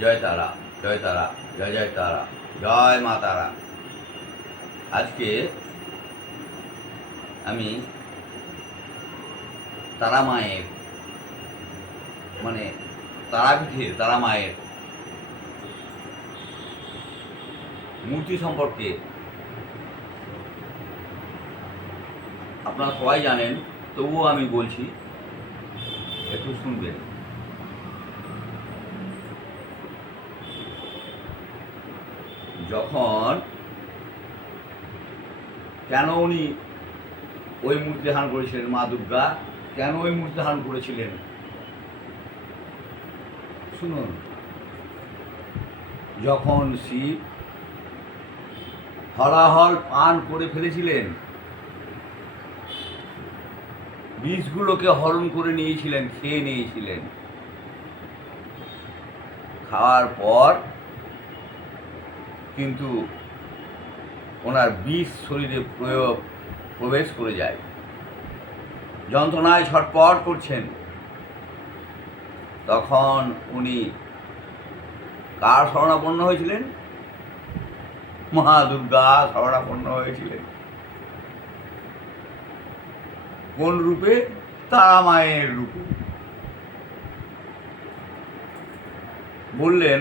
জয় তারা, জয় তারা, জয় জয় তারা, জয় মা তারা। আজকে আমি তারা মায়ের মানে তারাপীঠের তারা মায়ের মূর্তি সম্পর্কে আপনারা সবাই জানেন, তবুও আমি বলছি, একটু শুনবেন। যখন কেন উনি ওই মূর্তি ধারণ করেছিলেন, মা দুর্গা কেন ওই মূর্তি ধারণ করেছিলেন শুনুন। যখন শিব হলাহল পান করে ফেলেছিলেন, বিষগুলোকে হরণ করে নিয়েছিলেন, খেয়ে নিয়েছিলেন, খাওয়ার পর কিন্তু ওনার বিষ শরীরে প্রবেশ করে যায়, যন্ত্রণায় ছটপট করছেন। তখন উনি কার শরণাপন্ন হয়েছিলেন? মা দুর্গা শরণাপন্ন হয়েছিলেন। কোন রূপে? তারা মায়ের রূপে। বললেন,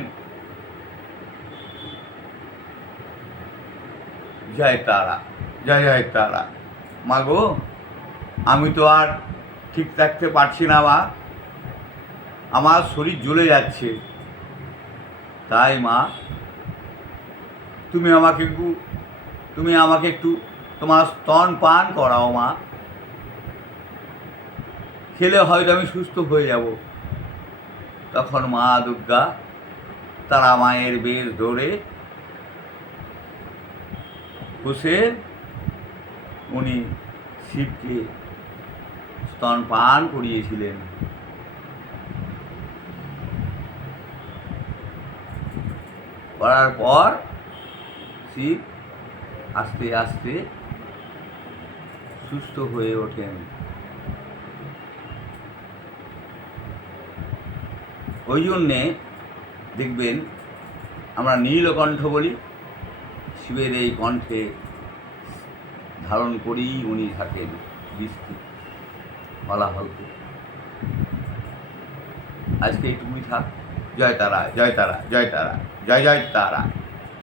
জয় তারা, জয় জয় তারা। মা গো, আমি তো আর ঠিক থাকতে পারছি না মা, আমার শরীর জ্বলে যাচ্ছে। তাই মা, তুমি আমাকে একটু তোমার স্তন পান করাও মা, খেলে হয়তো আমি সুস্থ হয়ে যাব। তখন মা দুর্গা তারা মায়ের বেশ ধরে বসে উনি শিবকে স্তন পান করিয়েছিলেন। করার পর শিব আস্তে আস্তে সুস্থ হয়ে ওঠেন। ওই জন্যে দেখবেন আমরা নীলকণ্ঠ বলি, শিবের এই কণ্ঠে ধারণ করেই উনি থাকেন বৃষ্টি হলাহলকে। আজকে এইটুকুই থাক। জয় তারা, জয় তারা, জয় তারা, জয় জয় তারা।